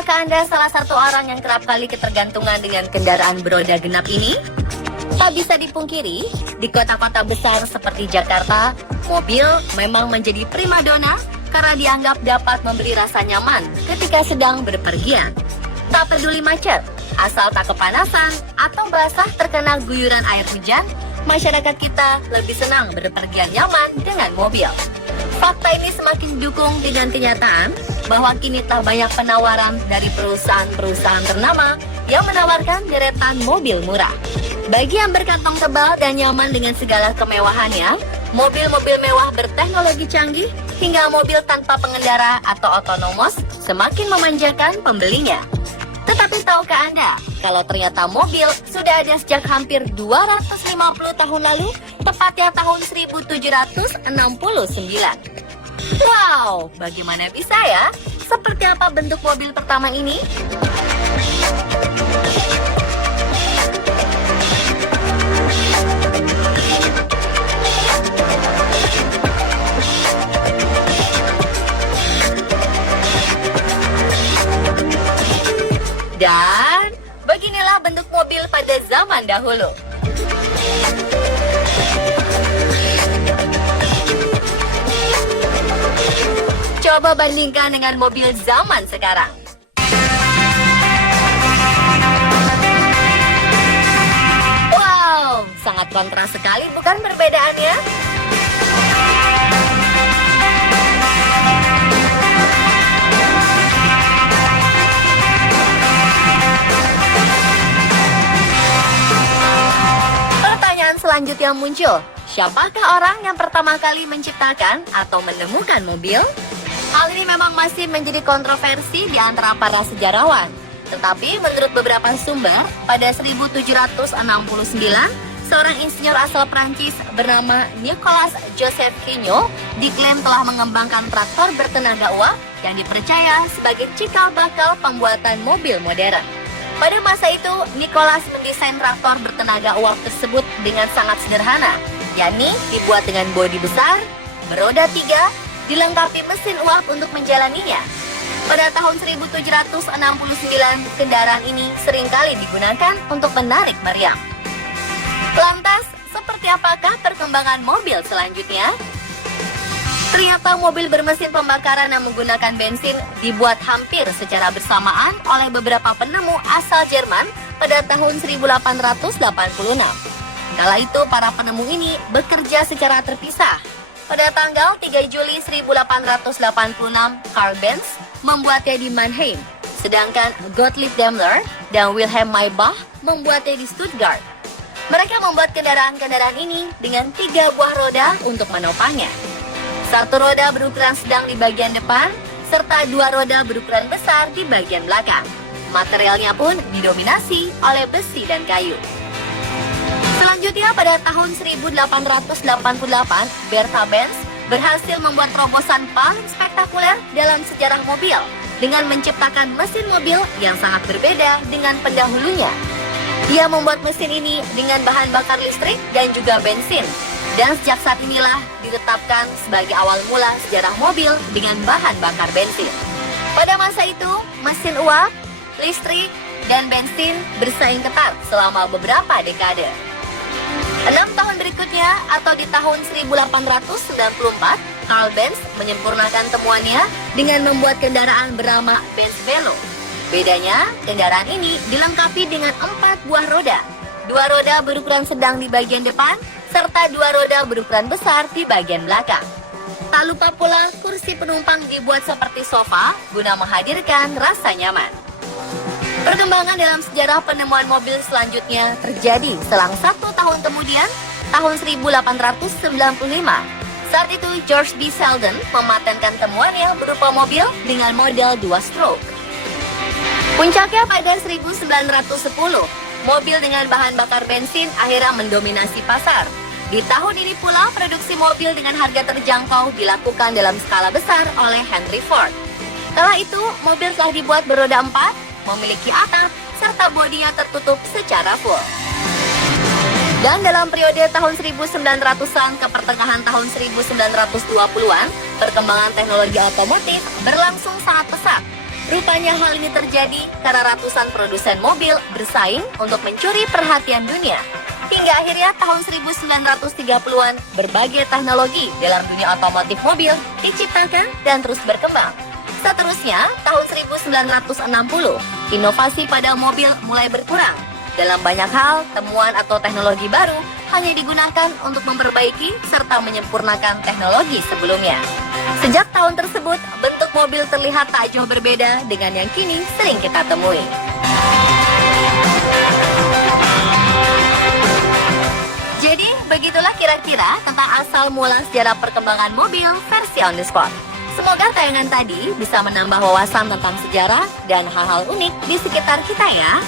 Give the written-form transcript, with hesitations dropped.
Apakah Anda salah satu orang yang kerap kali ketergantungan dengan kendaraan beroda genap ini? Tak bisa dipungkiri, di kota-kota besar seperti Jakarta, mobil memang menjadi primadona karena dianggap dapat memberi rasa nyaman ketika sedang berpergian. Tak peduli macet, asal tak kepanasan atau basah terkena guyuran air hujan, masyarakat kita lebih senang berpergian nyaman dengan mobil. Fakta ini semakin didukung dengan kenyataan bahwa kini tak banyak penawaran dari perusahaan-perusahaan ternama yang menawarkan deretan mobil murah. Bagi yang berkantong tebal dan nyaman dengan segala kemewahannya, mobil-mobil mewah berteknologi canggih hingga mobil tanpa pengendara atau otonomos semakin memanjakan pembelinya. Tetapi tahukah Anda, kalau ternyata mobil sudah ada sejak hampir 250 tahun lalu, tepatnya tahun 1769. Wow, bagaimana bisa ya? Seperti apa bentuk mobil pertama ini? Dan beginilah bentuk mobil pada zaman dahulu. Coba bandingkan dengan mobil zaman sekarang. Wow, sangat kontras sekali bukan perbedaannya? Selanjutnya muncul, siapakah orang yang pertama kali menciptakan atau menemukan mobil? Hal ini memang masih menjadi kontroversi di antara para sejarawan. Tetapi menurut beberapa sumber, pada 1769, seorang insinyur asal Prancis bernama Nicolas Joseph Cugnot diklaim telah mengembangkan traktor bertenaga uap yang dipercaya sebagai cikal bakal pembuatan mobil modern. Pada masa itu, Nicholas mendesain traktor bertenaga uap tersebut dengan sangat sederhana, yakni dibuat dengan bodi besar, beroda 3, dilengkapi mesin uap untuk menjalaninya. Pada tahun 1769, kendaraan ini seringkali digunakan untuk menarik meriam. Lantas, seperti apakah perkembangan mobil selanjutnya? Ternyata mobil bermesin pembakaran yang menggunakan bensin dibuat hampir secara bersamaan oleh beberapa penemu asal Jerman pada tahun 1886. Kala itu para penemu ini bekerja secara terpisah. Pada tanggal 3 Juli 1886, Karl Benz membuatnya di Mannheim, sedangkan Gottlieb Daimler dan Wilhelm Maybach membuatnya di Stuttgart. Mereka membuat kendaraan-kendaraan ini dengan 3 buah roda untuk menopangnya. Satu roda berukuran sedang di bagian depan, serta 2 roda berukuran besar di bagian belakang. Materialnya pun didominasi oleh besi dan kayu. Selanjutnya pada tahun 1888, Bertha Benz berhasil membuat terobosan paling spektakuler dalam sejarah mobil dengan menciptakan mesin mobil yang sangat berbeda dengan pendahulunya. Ia membuat mesin ini dengan bahan bakar listrik dan juga bensin. Dan sejak saat inilah ditetapkan sebagai awal mula sejarah mobil dengan bahan bakar bensin. Pada masa itu, mesin uap, listrik, dan bensin bersaing ketat selama beberapa dekade. 6 tahun berikutnya, atau di tahun 1894, Karl Benz menyempurnakan temuannya dengan membuat kendaraan bernama Benz Velo. Bedanya, kendaraan ini dilengkapi dengan 4 buah roda. 2 roda berukuran sedang di bagian depan, serta 2 roda berukuran besar di bagian belakang. Tak lupa pula kursi penumpang dibuat seperti sofa guna menghadirkan rasa nyaman. Perkembangan dalam sejarah penemuan mobil selanjutnya terjadi selang 1 tahun kemudian, tahun 1895. Saat itu George B. Selden mematenkan temuannya berupa mobil dengan model 2 stroke. Puncaknya pada 1910, mobil dengan bahan bakar bensin akhirnya mendominasi pasar. Di tahun ini pula, produksi mobil dengan harga terjangkau dilakukan dalam skala besar oleh Henry Ford. Kala itu, mobil telah dibuat beroda 4, memiliki atap, serta bodinya tertutup secara full. Dan dalam periode tahun 1900-an ke pertengahan tahun 1920-an, perkembangan teknologi otomotif berlangsung sangat pesat. Rupanya hal ini terjadi karena ratusan produsen mobil bersaing untuk mencuri perhatian dunia. Hingga akhirnya tahun 1930-an, berbagai teknologi dalam dunia otomotif mobil diciptakan dan terus berkembang. Seterusnya, tahun 1960, inovasi pada mobil mulai berkurang. Dalam banyak hal, temuan atau teknologi baru hanya digunakan untuk memperbaiki serta menyempurnakan teknologi sebelumnya. Sejak tahun tersebut, bentuk mobil terlihat tak jauh berbeda dengan yang kini sering kita temui. Jadi, begitulah kira-kira tentang asal mula sejarah perkembangan mobil versi on the spot. Semoga tayangan tadi bisa menambah wawasan tentang sejarah dan hal-hal unik di sekitar kita ya.